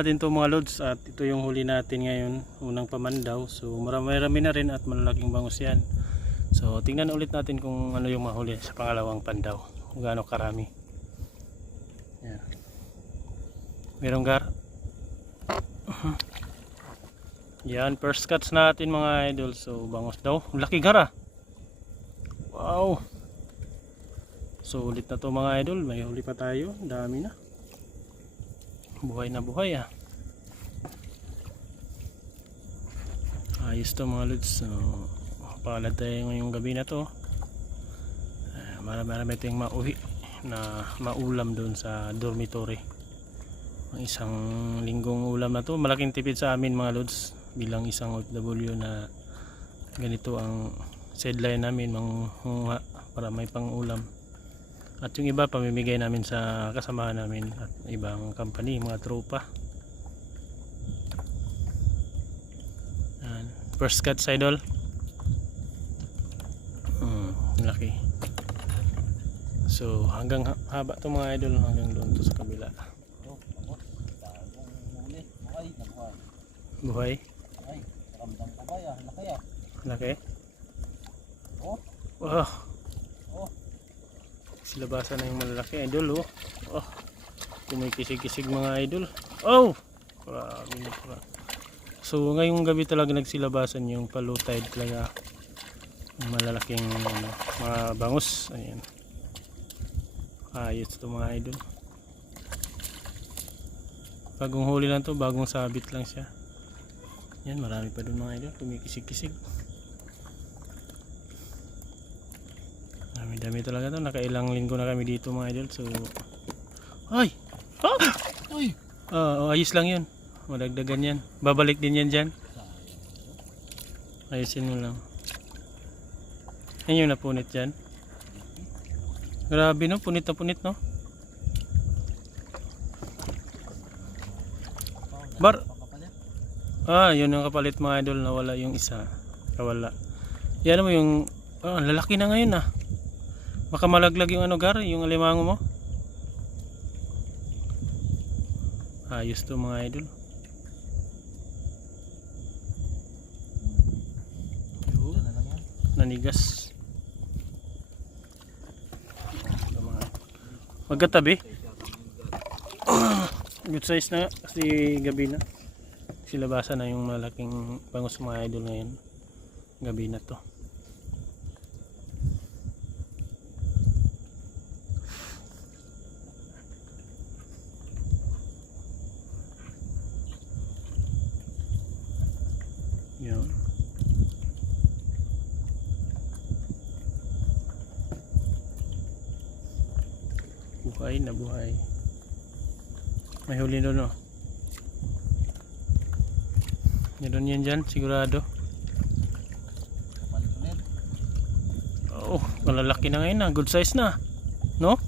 natin to mga lods at ito yung huli natin ngayon. Unang pamandaw. So marami-rami na rin at malalaking bangus yan. So tingnan ulit natin kung ano yung mahuli sa pangalawang pandaw. Kung gaano karami. Yan. Merong gar. Yan, first cuts natin mga idol. So bangus daw. Laki gara. Wow. So ulit na to mga idol. May huli pa tayo. Dami na. Buhay na buhay ah. Ayos to mga lods. So, palad tayo ngayong gabi na to. Uh, marami marami tayong mauhi na maulam doon sa dormitory. Ang isang linggong ulam na to. Malaking tipid sa amin mga lods bilang isang OFW na ganito ang sideline namin mangunga para may pang ulam. At yung iba pamimigay namin sa kasamahan namin at ibang company, mga tropa. Yan. First cut sa idol. Hmm, laki. So hanggang ha- haba to mga idol hanggang doon to sa kabila. Buhay buhay. Laki ah. Laki. Oh, Wow. Silabasan na yung malalaki idol oh. Oh. Kumikisig-kisig mga idol. Oh. Grabe na pala. So ngayong gabi talaga nagsilabasan yung palo tide talaga. Malalaking ano, mga bangus. Ayan. Ayos to mga idol. Bagong huli lang to, bagong sabit lang siya. Yan, marami pa doon mga idol. Kumikisig-kisig. Dami dami talaga to. Nakailang linggo na kami dito mga idol. So Ay! Ah! Oh, ayos lang yun. Madagdagan yan. Babalik din yan dyan. Ayusin mo lang. Yan yung napunit dyan. Grabe no, punit na punit no. Bar-. Ah, yun yung kapalit mga idol nawala yung isa. Kawala. Yan mo yung ah, lalaki na ngayon ah. Baka malaglag yung ano gar, yung alimango mo. Ayos to mga idol. Nanigas. Magkatabi. Good size na kasi gabi na. Silabasan na yung malaking bangus mga idol ngayon. Gabi na to. Yun. Buhay na buhay. May huli doon oh. Meron yan dyan, sigurado. Oh, malalaki na ngayon na. Good size na. No?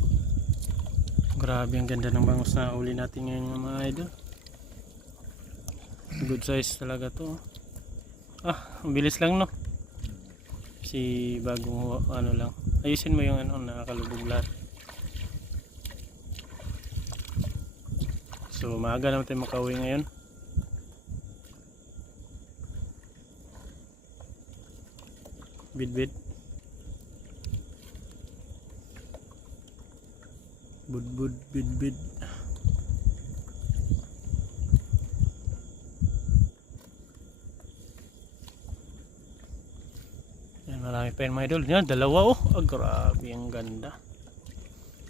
Grabe ang ganda ng bangus na uli natin ngayon mga idol. Good size talaga to. Ah, ang bilis lang no. Si bagong ano lang. Ayusin mo yung ano, nakakalubog lahat. So, maaga naman tayo makauwi ngayon. Bid-bid. Bud bud bid bid. Yan, marami pa yan mga idol. Yan, dalawa oh. Ah, grabe ang ganda.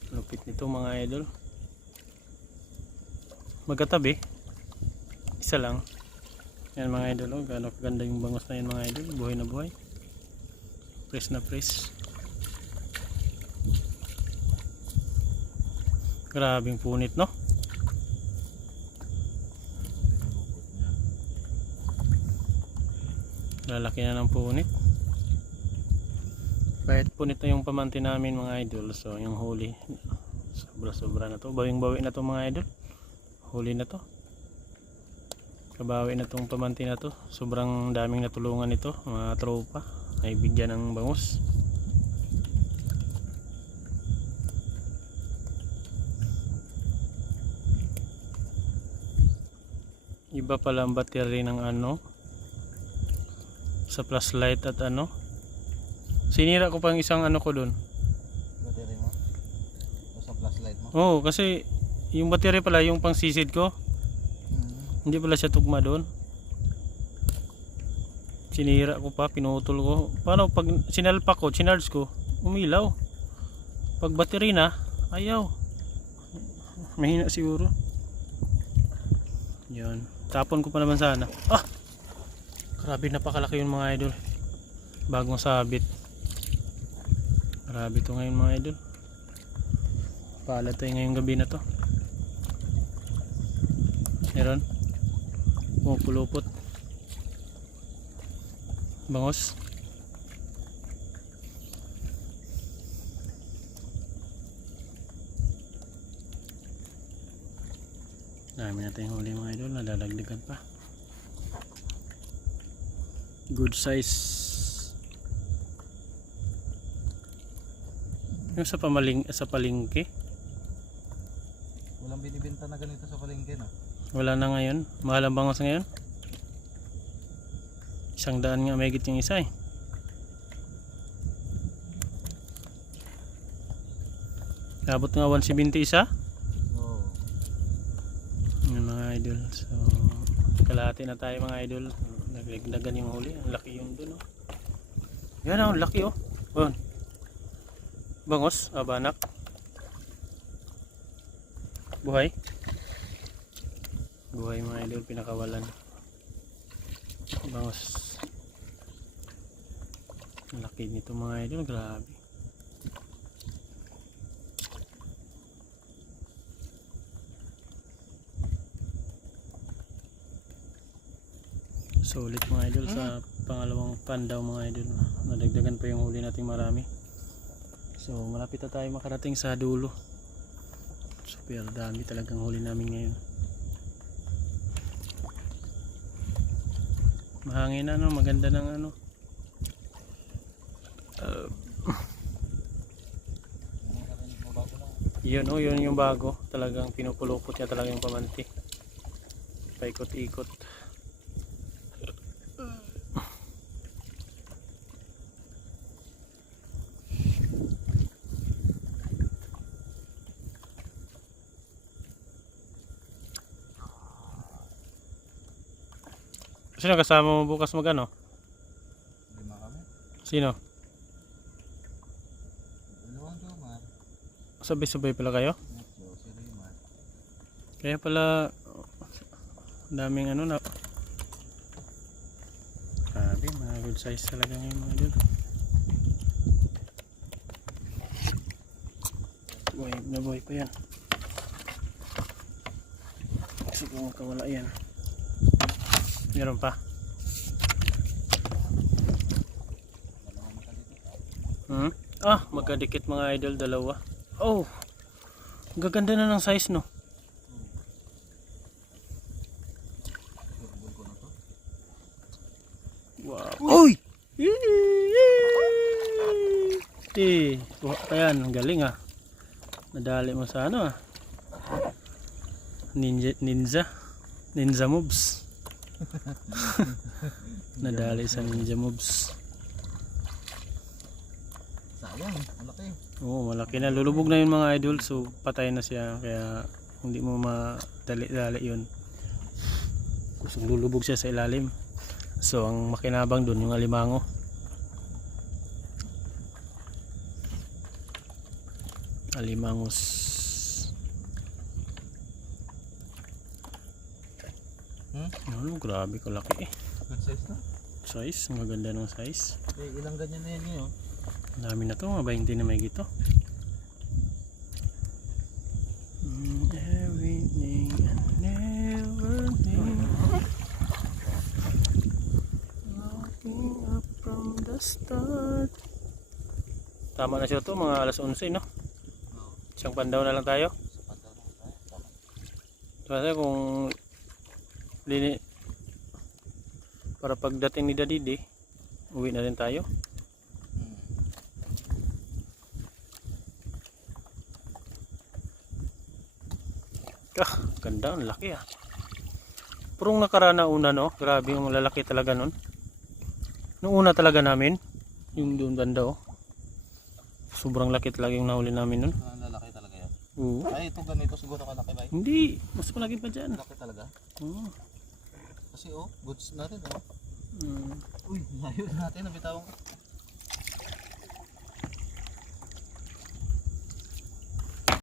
Lupit nito mga idol. Magkatabi. Isa lang. Yan mga idol. Oh, gaano kaganda yung bangos na yan mga idol. Buhay na buhay. Press na press. Grabing punit no? Lalaki na ng punit. Kahit punit na yung pamanti namin mga idol. So yung huli. Sobra sobra na to. Bawing bawi na to mga idol. Huli na to. Kabawi na tong pamanti na to. Sobrang daming natulungan nito. Mga tropa. Ay bigyan ng bangus. Iba pala ang battery ng ano. Sa flashlight at ano. Sinira ko pang isang ano ko dun. Battery mo? Sa flashlight mo? Oo, kasi yung battery pala yung pang sisid ko. Hmm. Hindi pala siya tugma doon. Sinira ko pa, pinutol ko. Paano pag sinalpak ko, chinarge ko, umilaw. Pag battery na, ayaw. Mahina siguro. Yan. Tapon ko pa naman sana. Ah! Grabe, napakalaki yung mga idol. Bagong sabit. Grabe to ngayon mga idol. Paalat tayo ngayong gabi na to. Meron. Pumupulupot. Bangos. Dami natin huli mga idol. Nadadagdagan pa. Good size. Yung sa pamaling sa palengke. Walang binibenta na ganito sa palengke no? Wala na ngayon. Mahal ang bangos ngayon. Isang daan nga may yung isa eh. Abot nga 170 isa. Oo. Yung mga idol. So, kalahati na tayo mga idol. Nagdagdagan yung huli. Ang laki yung dun oh. Yan oh, ang laki oh. Bon. Bangos, abanak. Buhay. Buhay mga idol, pinakawalan. Bangos. Ang laki nito mga idol, grabe. Sulit mga idol sa pangalawang pandaw mga idol. Nadagdagan pa yung huli nating marami. So malapit na tayo makarating sa dulo. Super dami talagang huli namin ngayon. Mahangin na no, maganda ng ano. Uh, yun oh, yun yung bago. Talagang pinupulupot niya talaga yung pamanti. Paikot-ikot. Sino kasama mo bukas magano? Lima kami. Sino? Dalawang Jomar. Sabay-sabay pala kayo? Kaya pala daming ano na Grabe, mga good size talaga ngayon mga idol. Buhay na buhay pa yan. Gusto ko makawala yan. Meron pa. Hmm? Ah, magkadikit mga idol, dalawa. Oh! Gaganda na ng size no. Wow. Uy! Eh, kuha pa yan. Ang galing ah. Nadali mo sa ano ah. Ninja, ninja. Ninja moves. Nadali sa ninja moves. Sayang, ang laki. Oo, malaki na. Lulubog na yun mga idol. So, patay na siya. Kaya, hindi mo madali-dali yun. Kusang lulubog siya sa ilalim. So, ang makinabang dun, yung alimango. Alimangos. Hmm? Ano, grabe kalaki eh. Good size na. Size, ang gaganda ng size. Eh, ilang ganyan na yan yun. Ang dami na to, mga 20 na may gito. Mm, Everything and everything. Walking up from the start. Tama na siya to, mga alas 11 no? Isang pandaw na lang tayo. Sa pantaw naman tayo. Tama. Kasi kung lini. Para pagdating ni Dadidi uwi na rin tayo. Ah ganda ang laki ah. Purong nakaraan na una no? Grabe yung lalaki talaga nun. Nung una talaga namin yung doon banda oh. Sobrang laki talaga yung nahuli namin nun. Ah, lalaki talaga yan. Oo. ay ito ganito siguro kalaki ba hindi mas malaki pa dyan. Laki talaga? Oo. Kasi oh, goods na rin oh. Mm. Uy, layo natin, nabitawan ko.